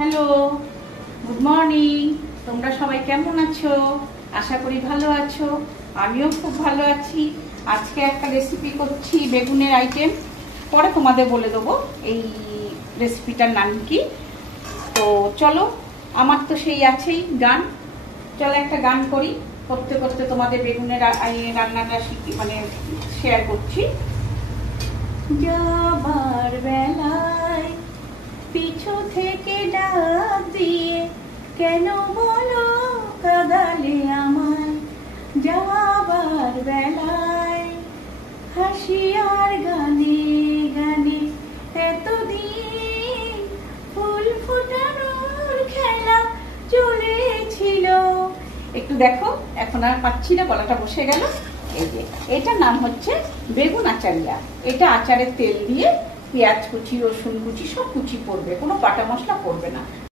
Hello, good morning. তোমরা সবাই কেমন আছো? আশা করি ভালো আছো। আমিও খুব ভালো আছি। আজকে একটা রেসিপি করছি, বেগুনের আইটেম। পরে তোমাদের বলে দেবো এই রেসিপিটার নাম কি। তো চলো, আমার তো সেই আছেই গান। চলো একটা গান করি, করতে করতে তোমাদের বেগুনের রান্নাটা শেয়ার করছি। যাবার বেলায় পিছু থেকে ডাক দিয়ে কেন বলো কাঁদালে আমায়, যাবার বেলায় হাসি আর গানে গানে এতদিন ফুল ফোটানোর খেলা চলেছিল। একটু দেখো, এখন আর পাচ্ছি না, গলাটা বসে গেল। এই যে এটার নাম হচ্ছে বেগুন আচারিয়া। এটা আচারের তেল দিয়ে পেঁয়াজ কুচি, রসুন কুচি সব কুচি পড়বে, কোনো বাটা মশলা পড়বে না।